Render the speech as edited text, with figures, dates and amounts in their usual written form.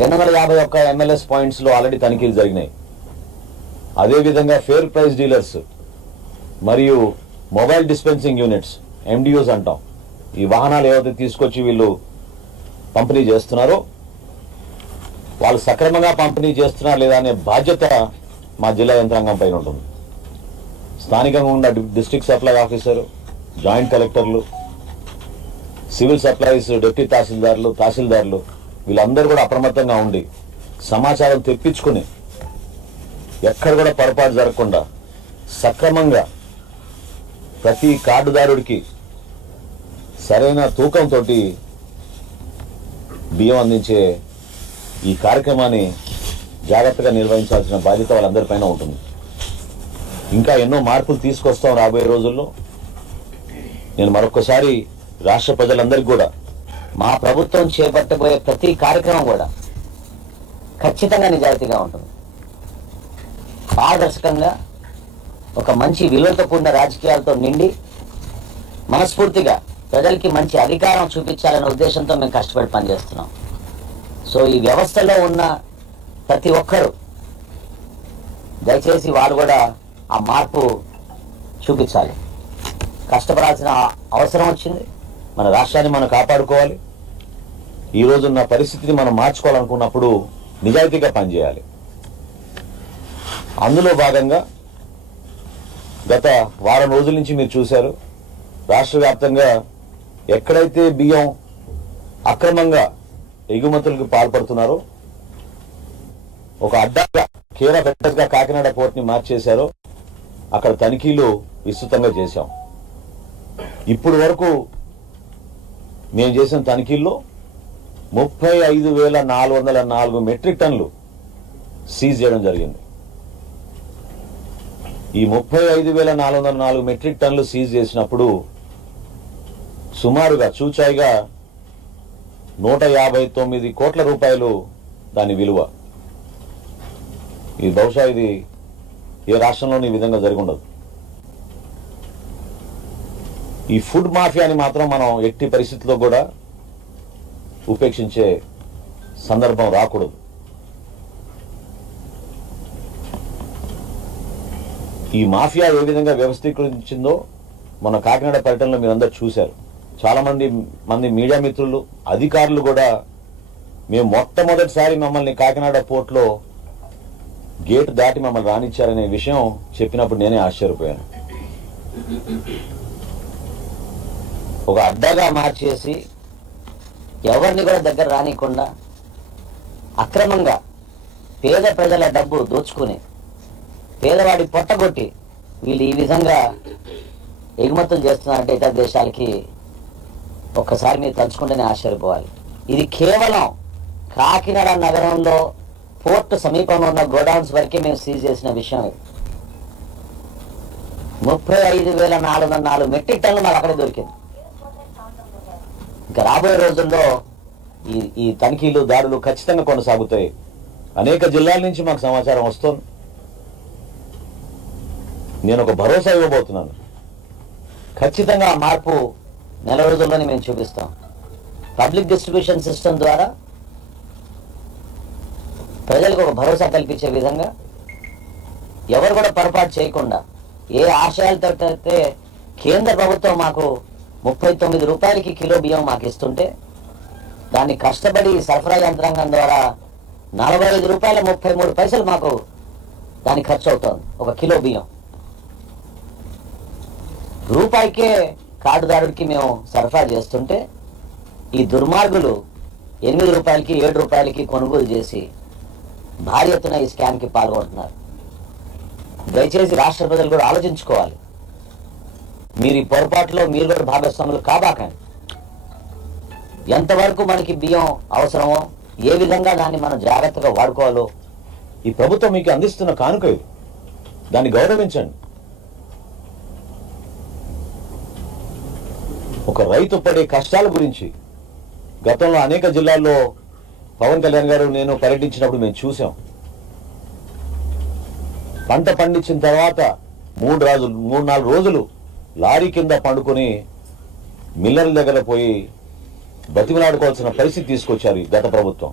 251 MLS points లో already తనిఖీలు జరిగినాయి. అదేవిధంగా ఫేర్ ప్రైస్ డీలర్స్ మరియు మొబైల్ డిస్పెన్సింగ్ యూనిట్స్ MDUs అంటాం, ఈ వాహనాలు ఏవైతే తీసుకొచ్చి వీళ్ళు పంపిణీ చేస్తున్నారో వాళ్ళు సక్రమంగా పంపిణీ చేస్తున్నారు లేదా అనే బాధ్యత మా జిల్లా యంత్రాంగం పైన ఉంటుంది. స్థానికంగా ఉన్న డిస్ట్రిక్ట్ సప్లై ఆఫీసర్, జాయింట్ కలెక్టర్లు, సివిల్ సప్లైస్ డిప్యూటీ తహసీల్దార్లు వీళ్ళందరూ కూడా అప్రమత్తంగా ఉండి సమాచారం తెప్పించుకుని ఎక్కడ కూడా పొరపాటు జరగకుండా సక్రమంగా ప్రతి కార్డుదారుడికి సరైన తూకంతో బియ్యం అందించే ఈ కార్యక్రమాన్ని జాగ్రత్తగా నిర్వహించాల్సిన బాధ్యత వాళ్ళందరిపైన ఉంటుంది. ఇంకా ఎన్నో మార్పులు తీసుకొస్తాం రాబోయే రోజుల్లో. నేను మరొకసారి రాష్ట్ర ప్రజలందరికీ కూడా మా ప్రభుత్వం చేపట్టబోయే ప్రతి కార్యక్రమం కూడా ఖచ్చితంగా నిజాయితీగా ఉంటుంది, పారదర్శకంగా ఒక మంచి విలువలతో కూడిన రాజకీయాలతో నిండి మనస్ఫూర్తిగా ప్రజలకి మంచి అధికారం చూపించాలనే ఉద్దేశంతో మేము కష్టపడి పనిచేస్తున్నాం. సో ఈ వ్యవస్థలో ఉన్న ప్రతి ఒక్కరూ దయచేసి వాళ్ళు కూడా ఆ మార్పు చూపించాలి. కష్టపడాల్సిన అవసరం వచ్చింది. మన రాష్ట్రాన్ని మనం కాపాడుకోవాలి. ఈ రోజున్న పరిస్థితిని మనం మార్చుకోవాలనుకున్నప్పుడు నిజాయితీగా పనిచేయాలి. అందులో భాగంగా గత వారం రోజుల నుంచి మీరు చూశారు, రాష్ట్ర వ్యాప్తంగా ఎక్కడైతే బియ్యం అక్రమంగా ఎగుమతులకు పాల్పడుతున్నారో, ఒక అడ్డాగా కేర్ ఆఫ్ అడ్రస్గా కాకినాడ పోర్ట్ని మార్చేశారో అక్కడ తనిఖీలు విస్తృతంగా చేశాం. ఇప్పుడు వరకు మేము చేసిన తనిఖీల్లో 35,404 మెట్రిక్ టన్నులు సీజ్ చేయడం జరిగింది. ఈ 35,404 మెట్రిక్ టన్నులు సీజ్ చేసినప్పుడు సుమారుగా చూచాయిగా 159 కోట్ల రూపాయలు దాని విలువ. ఇది బహుశా ఇది ఏ రాష్ట్రంలోనూ ఈ విధంగా జరిగి ఉండదు. ఈ ఫుడ్ మాఫియాని మాత్రం మనం ఎట్టి పరిస్థితుల్లో కూడా ఉపేక్షించే సందర్భం రాకూడదు. ఈ మాఫియా ఏ విధంగా వ్యవస్థీకరించిందో మన కాకినాడ పర్యటనలో మీరందరూ చూశారు. చాలా మంది మీడియా మిత్రులు, అధికారులు కూడా మేము మొట్టమొదటిసారి మమ్మల్ని కాకినాడ పోర్ట్లో గేట్ దాటి మమ్మల్ని రానిచ్చారనే విషయం చెప్పినప్పుడు నేనే ఆశ్చర్యపోయాను. ఒక అడ్డగా మార్చేసి ఎవరిని కూడా దగ్గర రానికుండా అక్రమంగా పేద ప్రజల డబ్బు దోచుకుని పేదవాడి పొట్టగొట్టి వీళ్ళు ఈ విధంగా ఎగుమతులు చేస్తున్నారంటే ఇతర దేశాలకి ఒక్కసారి మీరు తలుచుకుంటేనే ఆశ్చర్యపోవాలి. ఇది కేవలం కాకినాడ నగరంలో పోర్టు సమీపంలో ఉన్న గోడౌన్స్ వరకే మేము సీజ్ చేసిన విషయం. 35,404 మెట్రిక్ టన్నులు మాకు అక్కడే దొరికింది. ఇంకా రాబోయే రోజుల్లో ఈ తనిఖీలు, దాడులు ఖచ్చితంగా కొనసాగుతాయి. అనేక జిల్లాల నుంచి మాకు సమాచారం వస్తుంది. నేను ఒక భరోసా ఇవ్వబోతున్నాను. ఖచ్చితంగా ఆ మార్పు నెల రోజుల్లోనే మేము చూపిస్తాం. పబ్లిక్ డిస్ట్రిబ్యూషన్ సిస్టమ్ ద్వారా ప్రజలకు ఒక భరోసా కల్పించే విధంగా ఎవరు కూడా పొరపాటు చేయకుండా ఏ ఆశయాలతో అయితే కేంద్ర ప్రభుత్వం మాకు 39 రూపాయలకి కిలో బియ్యం మాకు ఇస్తుంటే దాన్ని కష్టపడి సరఫరా యంత్రాంగం ద్వారా 45 రూపాయల 33 పైసలు మాకు దానికి ఖర్చు అవుతుంది ఒక కిలో బియ్యం. రూపాయికే కార్డుదారుడికి మేము సరఫరా చేస్తుంటే ఈ దుర్మార్గులు 8 రూపాయలకి 7 రూపాయలకి కొనుగోలు చేసి భారీ ఎత్తున ఈ స్కామ్కి పాల్గొంటున్నారు. దయచేసి రాష్ట్ర ప్రజలు కూడా ఆలోచించుకోవాలి. మీరు ఈ పొరపాటులో మీరు కూడా భాగస్వాములు కాబాకండి. ఎంతవరకు మనకి బియ్యం అవసరమో, ఏ విధంగా దాన్ని మనం జాగ్రత్తగా వాడుకోవాలో ఈ ప్రభుత్వం మీకు అందిస్తున్న కానుక ఇది. దాన్ని గౌరవించండి. ఒక రైతు పడే కష్టాల గురించి గతంలో అనేక జిల్లాల్లో పవన్ కళ్యాణ్ గారు నేను పర్యటించినప్పుడు మేము చూసాం. పంట పండించిన తర్వాత 3-4 రోజులు లారీ కింద పండుకొని మిల్లర్ల దగ్గర పోయి బతిమలాడుకోవాల్సిన పరిస్థితి తీసుకొచ్చారు గత ప్రభుత్వం.